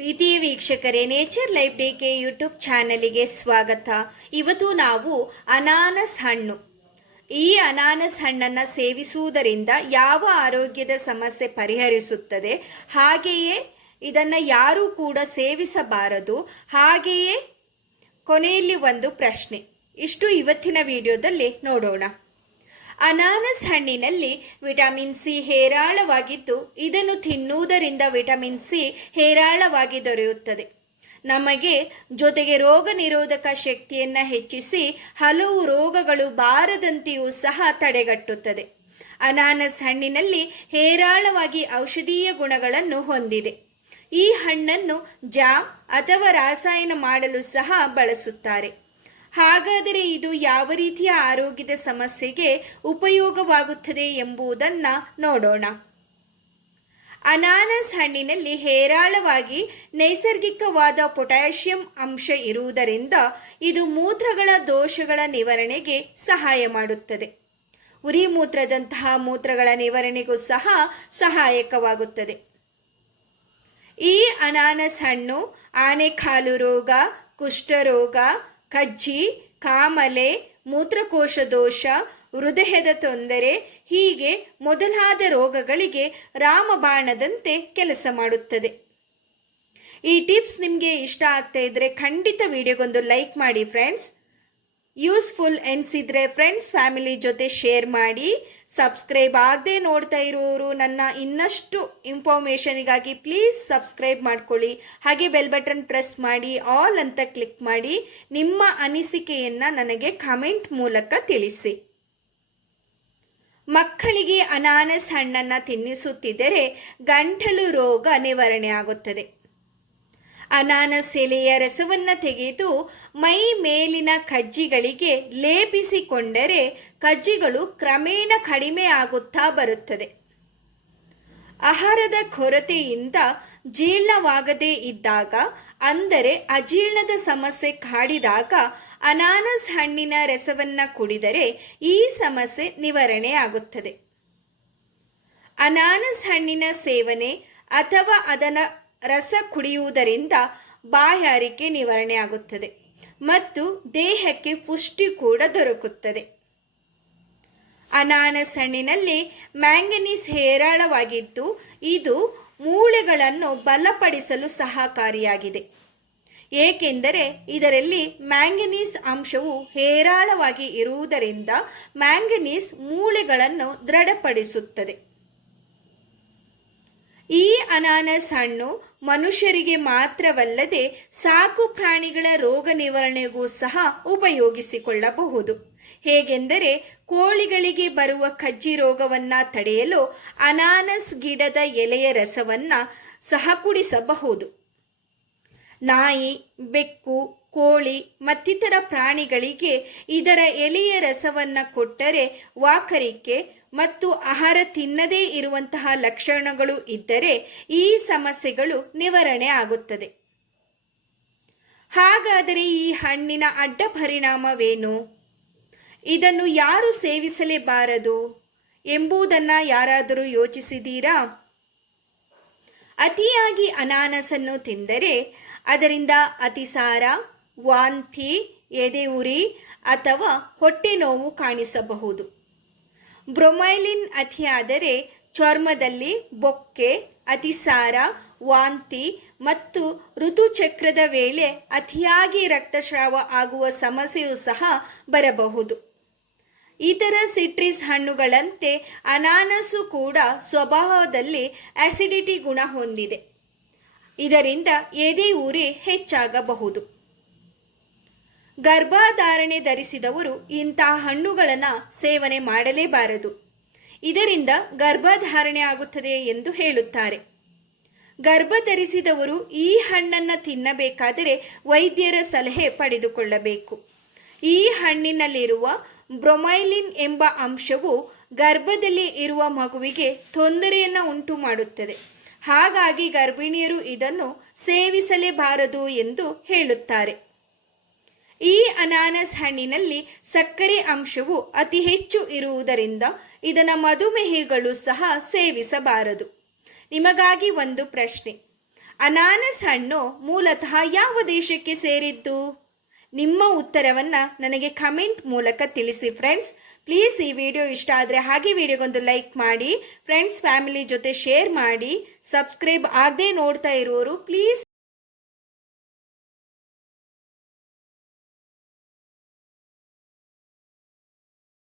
ಪ್ರೀತಿ ವೀಕ್ಷಕರೇ nature life day K YouTube ಚಾನಲಿಗೆ ಸ್ವಾಗತ. ಇವತ್ತು ನಾವು ಅನಾನಸ್ ಹಣ್ಣು. ಈ ಅನಾನಸ್ ಹಣ್ಣನ್ನು ಸೇವಿಸುವುದರಿಂದ ಯಾವ ಆರೋಗ್ಯದ ಸಮಸ್ಯೆ ಪರಿಹರಿಸುತ್ತದೆ, ಹಾಗೆಯೇ ಇದನ್ನು ಯಾರೂ ಕೂಡ ಸೇವಿಸಬಾರದು, ಹಾಗೆಯೇ ಕೊನೆಯಲ್ಲಿ ಒಂದು ಪ್ರಶ್ನೆ. ಇಷ್ಟು ಇವತ್ತಿನ ವಿಡಿಯೋದಲ್ಲಿ ನೋಡೋಣ. ಅನಾನಸ್ ಹಣ್ಣಿನಲ್ಲಿ ವಿಟಮಿನ್ ಸಿ ಹೇರಾಳವಾಗಿದ್ದು, ಇದನ್ನು ತಿನ್ನುವುದರಿಂದ ವಿಟಮಿನ್ ಸಿ ಹೇರಾಳವಾಗಿ ದೊರೆಯುತ್ತದೆ. ನಮಗೆ ಜೊತೆಗೆ ರೋಗ ನಿರೋಧಕ ಶಕ್ತಿಯನ್ನು ಹೆಚ್ಚಿಸಿ ಹಲವು ರೋಗಗಳು ಬಾರದಂತೆಯೂ ಸಹ ತಡೆಗಟ್ಟುತ್ತದೆ. ಅನಾನಸ್ ಹಣ್ಣಿನಲ್ಲಿ ಹೇರಾಳವಾಗಿ ಔಷಧೀಯ ಗುಣಗಳನ್ನು ಹೊಂದಿದೆ. ಈ ಹಣ್ಣನ್ನು ಜಾಮ್ ಅಥವಾ ರಾಸಾಯನ ಮಾಡಲು ಸಹ ಬಳಸುತ್ತಾರೆ. ಹಾಗಾದರೆ ಇದು ಯಾವ ರೀತಿಯ ಆರೋಗ್ಯದ ಸಮಸ್ಯೆಗೆ ಉಪಯೋಗವಾಗುತ್ತದೆ ಎಂಬುದನ್ನ ನೋಡೋಣ. ಅನಾನಸ್ ಹಣ್ಣಿನಲ್ಲಿ ಹೇರಾಳವಾಗಿ ನೈಸರ್ಗಿಕವಾದ ಪೊಟ್ಯಾಷಿಯಂ ಅಂಶ ಇರುವುದರಿಂದ ಇದು ಮೂತ್ರಗಳ ದೋಷಗಳ ನಿವಾರಣೆಗೆ ಸಹಾಯ ಮಾಡುತ್ತದೆ. ಉರಿ ಮೂತ್ರದಂತಹ ಮೂತ್ರಗಳ ನಿವಾರಣೆಗೂ ಸಹ ಸಹಾಯಕವಾಗುತ್ತದೆ. ಈ ಅನಾನಸ್ ಹಣ್ಣು ಆನೆಕಾಲು ರೋಗ, ಕುಷ್ಠರೋಗ ಕಜ್ಜಿ, ಕಾಮಲೆ ಮೂತ್ರಕೋಶ ದೋಷ ಹೃದಯದ ತೊಂದರೆ ಹೀಗೆ ಮೊದಲಾದ ರೋಗಗಳಿಗೆ ರಾಮಬಾಣದಂತೆ ಕೆಲಸ ಮಾಡುತ್ತದೆ. ಈ ಟಿಪ್ಸ್ ನಿಮಗೆ ಇಷ್ಟ ಆಗ್ತಾ ಇದ್ರೆ ಖಂಡಿತ ವಿಡಿಯೋಗೊಂದು ಲೈಕ್ ಮಾಡಿ ಫ್ರೆಂಡ್ಸ್. ಯೂಸ್ಫುಲ್ ಎನಿಸಿದ್ರೆ ಫ್ರೆಂಡ್ಸ್, ಫ್ಯಾಮಿಲಿ ಜೊತೆ ಶೇರ್ ಮಾಡಿ, ಸಬ್ಸ್ಕ್ರೈಬ್ ಆಗದೆ ನೋಡ್ತಾ ಇರೋರು ನನ್ನ ಇನ್ನಷ್ಟು ಇನ್ಫಾರ್ಮೇಷನಿಗಾಗಿ ಪ್ಲೀಸ್ ಸಬ್ಸ್ಕ್ರೈಬ್ ಮಾಡ್ಕೊಳ್ಳಿ. ಹಾಗೆ ಬೆಲ್ ಬಟನ್ ಪ್ರೆಸ್ ಮಾಡಿ, ಆಲ್ ಅಂತ ಕ್ಲಿಕ್ ಮಾಡಿ, ನಿಮ್ಮ ಅನಿಸಿಕೆಯನ್ನು ನನಗೆ ಕಮೆಂಟ್ ಮೂಲಕ ತಿಳಿಸಿ. ಮಕ್ಕಳಿಗೆ ಅನಾನಸ್ ಹಣ್ಣನ್ನು ತಿನ್ನಿಸುತ್ತಿದ್ದರೆ ಗಂಟಲು ರೋಗ ನಿವಾರಣೆ ಆಗುತ್ತದೆ. ಅನಾನಸ್ ಎಲೆಯ ರಸವನ್ನು ತೆಗೆದು ಮೈ ಮೇಲಿನ ಕಜ್ಜಿಗಳಿಗೆ ಲೇಪಿಸಿಕೊಂಡರೆ ಕಜ್ಜಿಗಳು ಕ್ರಮೇಣ ಕಡಿಮೆ ಆಗುತ್ತಾ ಬರುತ್ತದೆ. ಆಹಾರದ ಕೊರತೆಯಿಂದ ಜೀರ್ಣವಾಗದೇ ಇದ್ದಾಗ, ಅಂದರೆ ಅಜೀರ್ಣದ ಸಮಸ್ಯೆ ಕಾಡಿದಾಗ ಅನಾನಸ್ ಹಣ್ಣಿನ ರಸವನ್ನು ಕುಡಿದರೆ ಈ ಸಮಸ್ಯೆ ನಿವಾರಣೆ ಆಗುತ್ತದೆ. ಅನಾನಸ್ ಹಣ್ಣಿನ ಸೇವನೆ ಅಥವಾ ಅದನ್ನು ರಸ ಕುಡಿಯುವುದರಿಂದ ಬಾಯಾರಿಕೆ ನಿವಾರಣೆ ಆಗುತ್ತದೆ ಮತ್ತು ದೇಹಕ್ಕೆ ಪುಷ್ಟಿ ಕೂಡ ದೊರಕುತ್ತದೆ. ಅನಾನಸ್ ಹಣ್ಣಿನಲ್ಲಿ ಮ್ಯಾಂಗನೀಸ್ ಹೇರಾಳವಾಗಿದ್ದು, ಇದು ಮೂಳೆಗಳನ್ನು ಬಲಪಡಿಸಲು ಸಹಕಾರಿಯಾಗಿದೆ. ಏಕೆಂದರೆ ಇದರಲ್ಲಿ ಮ್ಯಾಂಗನೀಸ್ ಅಂಶವು ಹೇರಾಳವಾಗಿ ಇರುವುದರಿಂದ ಮ್ಯಾಂಗನೀಸ್ ಮೂಳೆಗಳನ್ನು ದೃಢಪಡಿಸುತ್ತದೆ. ಈ ಅನಾನಸ್ ಹಣ್ಣು ಮನುಷ್ಯರಿಗೆ ಮಾತ್ರವಲ್ಲದೆ ಸಾಕು ಪ್ರಾಣಿಗಳ ರೋಗ ನಿವಾರಣೆಗೂ ಸಹ ಉಪಯೋಗಿಸಿಕೊಳ್ಳಬಹುದು. ಹೇಗೆಂದರೆ ಕೋಳಿಗಳಿಗೆ ಬರುವ ಕಜ್ಜಿ ರೋಗವನ್ನು ತಡೆಯಲು ಅನಾನಸ್ ಗಿಡದ ಎಲೆಯ ರಸವನ್ನು ಸಹ ಕುಡಿಸಬಹುದು. ನಾಯಿ, ಬೆಕ್ಕು ಕೋಳಿ ಮತ್ತಿತರ ಪ್ರಾಣಿಗಳಿಗೆ ಇದರ ಎಲೆಯ ರಸವನ್ನು ಕೊಟ್ಟರೆ ವಾಕರಿಕೆ ಮತ್ತು ಆಹಾರ ತಿನ್ನದೇ ಇರುವಂತಹ ಲಕ್ಷಣಗಳು ಇದ್ದರೆ ಈ ಸಮಸ್ಯೆಗಳು ನಿವಾರಣೆ ಆಗುತ್ತದೆ. ಹಾಗಾದರೆ ಈ ಹಣ್ಣಿನ ಅಡ್ಡ ಪರಿಣಾಮವೇನು? ಇದನ್ನು ಯಾರು ಸೇವಿಸಲೇಬಾರದು ಎಂಬುದನ್ನು ಯಾರಾದರೂ ಯೋಚಿಸಿದ್ದೀರಾ ಅತಿಯಾಗಿ ಅನಾನಸನ್ನು ತಿಂದರೆ ಅದರಿಂದ ಅತಿಸಾರ ವಾಂತಿ ಎದೆ ಉರಿ ಅಥವಾ ಹೊಟ್ಟೆ ನೋವು ಕಾಣಿಸಬಹುದು. ಬ್ರೊಮೈಲಿನ್ ಅತಿಯಾದರೆ ಚರ್ಮದಲ್ಲಿ ಬೊಕ್ಕೆ, ಅತಿಸಾರ, ವಾಂತಿ ಮತ್ತು ಋತುಚಕ್ರದ ವೇಳೆ ಅತಿಯಾಗಿ ರಕ್ತಸ್ರಾವ ಆಗುವ ಸಮಸ್ಯೆಯೂ ಸಹ ಬರಬಹುದು. ಇತರ ಸಿಟ್ರಿಸ್ ಹಣ್ಣುಗಳಂತೆ ಅನಾನಸು ಕೂಡ ಸ್ವಭಾವದಲ್ಲಿ ಆಸಿಡಿಟಿ ಗುಣ ಹೊಂದಿದೆ. ಇದರಿಂದ ಎದೆ ಉರಿ ಹೆಚ್ಚಾಗಬಹುದು. ಗರ್ಭಧಾರಣೆ ಧರಿಸಿದವರು ಇಂತಹ ಹಣ್ಣುಗಳನ್ನು ಸೇವನೆ ಮಾಡಲೇಬಾರದು. ಇದರಿಂದ ಗರ್ಭಧಾರಣೆ ಆಗುತ್ತದೆ ಎಂದು ಹೇಳುತ್ತಾರೆ. ಗರ್ಭ ಧರಿಸಿದವರು ಈ ಹಣ್ಣನ್ನು ತಿನ್ನಬೇಕಾದರೆ ವೈದ್ಯರ ಸಲಹೆ ಪಡೆದುಕೊಳ್ಳಬೇಕು. ಈ ಹಣ್ಣಿನಲ್ಲಿರುವ ಬ್ರೊಮೈಲಿನ್ ಎಂಬ ಅಂಶವು ಗರ್ಭದಲ್ಲಿ ಇರುವ ಮಗುವಿಗೆ ತೊಂದರೆಯನ್ನು ಉಂಟು ಮಾಡುತ್ತದೆ ಹಾಗಾಗಿ ಗರ್ಭಿಣಿಯರು ಇದನ್ನು ಸೇವಿಸಲೇಬಾರದು ಎಂದು ಹೇಳುತ್ತಾರೆ. ಈ ಅನಾನಸ್ ಹಣ್ಣಿನಲ್ಲಿ ಸಕ್ಕರೆ ಅಂಶವು ಅತಿ ಹೆಚ್ಚು ಇರುವುದರಿಂದ ಇದನ್ನು ಮಧುಮೇಹಿಗಳು ಸಹ ಸೇವಿಸಬಾರದು. ನಿಮಗಾಗಿ ಒಂದು ಪ್ರಶ್ನೆ. ಅನಾನಸ್ ಹಣ್ಣು ಮೂಲತಃ ಯಾವ ದೇಶಕ್ಕೆ ಸೇರಿದ್ದು? ನಿಮ್ಮ ಉತ್ತರವನ್ನು ನನಗೆ ಕಮೆಂಟ್ ಮೂಲಕ ತಿಳಿಸಿ ಫ್ರೆಂಡ್ಸ್. ಪ್ಲೀಸ್ ಈ ವಿಡಿಯೋ ಇಷ್ಟ ಆದರೆ ಹಾಗೆ ವಿಡಿಯೋಗೊಂದು ಲೈಕ್ ಮಾಡಿ, ಫ್ರೆಂಡ್ಸ್ ಫ್ಯಾಮಿಲಿ ಜೊತೆ ಶೇರ್ ಮಾಡಿ, ಸಬ್ಸ್ಕ್ರೈಬ್ ಆಗದೆ ನೋಡ್ತಾ ಇರುವವರು ಪ್ಲೀಸ್